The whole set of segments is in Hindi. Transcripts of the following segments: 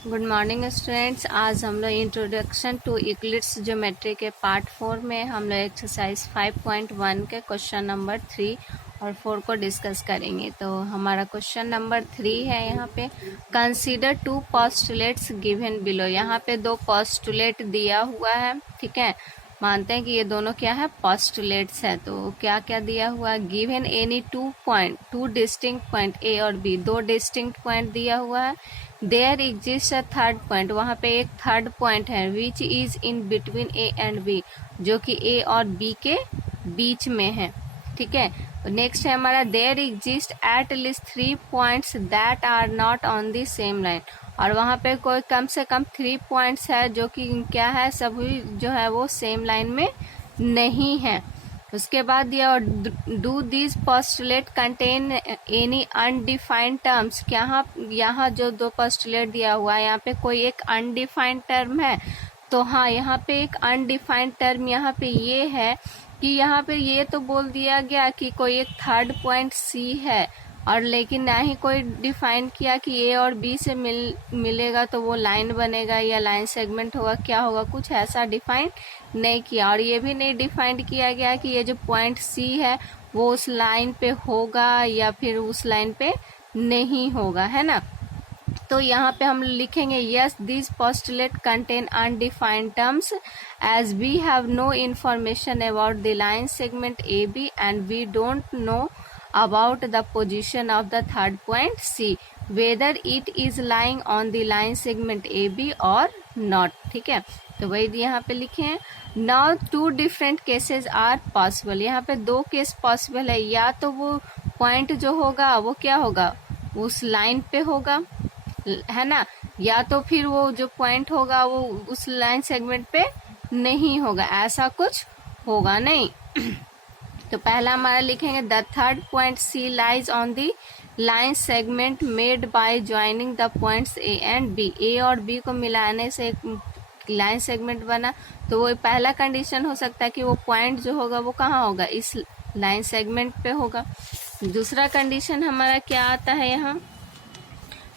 Good morning students. आज हम लोग इंट्रोडक्शन टू यूक्लिड्स ज्योमेट्री के पार्ट 4 में हम लोग एक्सरसाइज 5.1 के क्वेश्चन नंबर 3 और 4 को डिस्कस करेंगे। तो हमारा क्वेश्चन नंबर 3 है यहाँ पे, consider two postulates given below. यहाँ पे दो पोस्टुलेट दिया हुआ है, ठीक है। मानते हैं कि ये दोनों क्या है, पोस्टुलेट्स है। तो क्या क्या दिया हुआ है, given any two distinct point A और बी, दो डिस्टिंक्ट पॉइंट दिया हुआ है। There exist a third point, वहां पे एक थर्ड पॉइंट है, which is in between A and B, जो कि ए और बी के बीच में है, ठीक है। नेक्स्ट है हमारा, there exist at least 3 points that are not on the same line, और वहां पे कोई कम से कम 3 पॉइंट्स है जो कि क्या है, सभी जो है वो सेम लाइन में नहीं है। उसके बाद दिया, और do this postulate contain any undefined terms, क्या यहाँ जो दो पोस्टुलेट दिया हुआ है यहाँ पे कोई एक अनडिफाइंड टर्म है। तो हाँ, यहाँ पे एक अनडिफाइंड टर्म यहाँ पे ये है कि यहाँ पे ये तो बोल दिया गया कि कोई एक थर्ड पॉइंट सी है, और लेकिन ना ही कोई डिफाइन किया कि ए और बी से मिलेगा तो वो लाइन बनेगा या लाइन सेगमेंट होगा, क्या होगा, कुछ ऐसा डिफाइन नहीं किया। और ये भी नहीं डिफाइन किया गया कि ये जो पॉइंट सी है वो उस लाइन पे होगा या फिर उस लाइन पे नहीं होगा, है ना। तो यहाँ पे हम लिखेंगे, yes this postulate contain undefined terms as we have no information about the line segment A B and we don't know about the position of the third point C, whether it is lying on the line segment AB or not, ठीक है। तो वही यहाँ पे लिखे हैं। Now 2 different cases are possible, यहाँ पे 2 केस पॉसिबल है, या तो वो पॉइंट जो होगा वो क्या होगा, उस लाइन पे होगा, है ना, या तो फिर वो जो पॉइंट होगा वो उस लाइन सेगमेंट पे नहीं होगा, ऐसा कुछ होगा नहीं। तो पहला हमारा लिखेंगे, the third point C lies on the line segment made by joining the points A and B, A और बी को मिलाने से एक लाइन सेगमेंट बना। तो वो पहला कंडीशन हो सकता है कि वो पॉइंट जो होगा वो कहाँ होगा, इस लाइन सेगमेंट पे होगा। दूसरा कंडीशन हमारा क्या आता है, यहाँ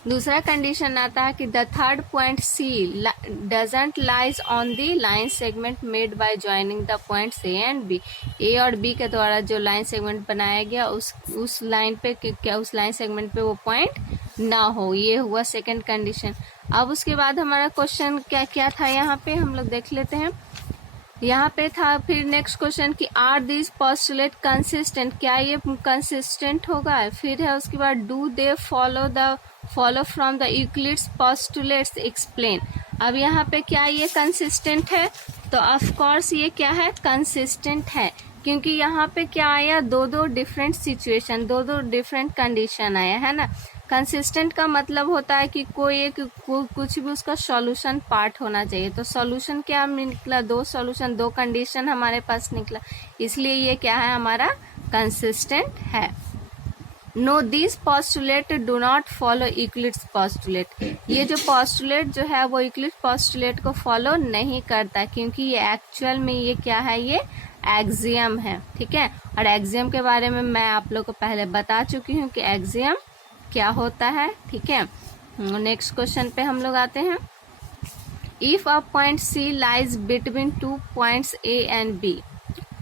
दूसरा कंडीशन आता है कि the third point C doesn't lies on the line segment made by joining the points A and B, A और बी के द्वारा जो लाइन सेगमेंट बनाया गया उस लाइन पे क्या, उस लाइन सेगमेंट पे वो पॉइंट ना हो, ये हुआ सेकंड कंडीशन। अब उसके बाद हमारा क्वेश्चन क्या क्या था, यहाँ पे हम लोग देख लेते हैं। यहाँ पे था फिर नेक्स्ट क्वेश्चन कि आर दिस पोस्टुलेट कंसिस्टेंट, क्या ये कंसिस्टेंट होगा। फिर है उसके बाद, do they follow from the Euclid's postulates explain. अब यहाँ पे क्या ये कंसिस्टेंट है, तो ऑफ कोर्स ये क्या है, कंसिस्टेंट है, क्योंकि यहाँ पे क्या आया, दो डिफरेंट सिचुएशन, दो डिफरेंट कंडीशन आया, है ना। कंसिस्टेंट का मतलब होता है कि कोई एक कुछ भी उसका सॉल्यूशन पार्ट होना चाहिए। तो सॉल्यूशन क्या निकला, 2 सॉल्यूशन, 2 कंडीशन हमारे पास निकला, इसलिए ये क्या है, हमारा कंसिस्टेंट है। No this postulate do not follow Euclid's postulate, ये जो पोस्टुलेट जो है वो यूक्लिड पोस्टुलेट को फॉलो नहीं करता, क्योंकि ये एक्चुअल में ये क्या है, ये एक्सियम है, ठीक है। और एक्सियम के बारे में मैं आप लोग को पहले बता चुकी हूँ कि एक्सियम क्या होता है, ठीक है। नेक्स्ट क्वेश्चन पे हम लोग आते हैं। If a point C lies between 2 points A and B,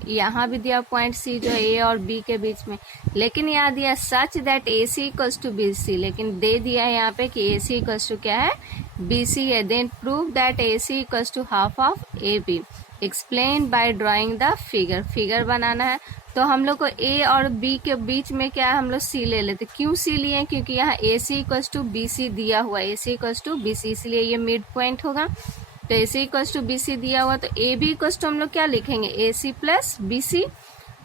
यहाँ भी दिया पॉइंट सी जो ए और बी के बीच में, लेकिन यहाँ दिया such that A C equals to B C, लेकिन दे दिया है यहाँ पे कि ए सी इक्वल्स टू क्या है, बी सी है। Then prove that A C equals to half of A B, explain by drawing the figure, figure बनाना है। तो हम लोग को ए और बी के बीच में क्या है, हम लोग सी ले लेते। क्यों सी लिए, क्योंकि यहाँ ए सी इक्वल्स टू बी सी दिया हुआ, ए सी इक्वल्स टू बी सी, इसलिए ये मिड पॉइंट होगा। तो ए सी इक्वल्स टू बी सी दिया हुआ, तो ए बी इक्वल्स टू हम लोग क्या लिखेंगे, ए सी प्लस बी सी।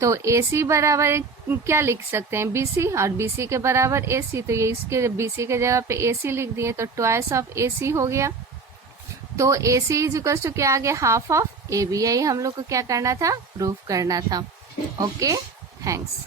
तो ए सी बराबर क्या लिख सकते हैं, बी सी, और बी सी के बराबर ए सी, तो ये इसके बी सी के जगह पे ए सी लिख दिए, तो ट्वाइस ऑफ ए सी हो गया। तो ए सी इज इक्वल्स टू क्या आ गया, हाफ ऑफ ए बी, यही हम लोग को क्या करना था, प्रूफ करना था। Okay, thanks.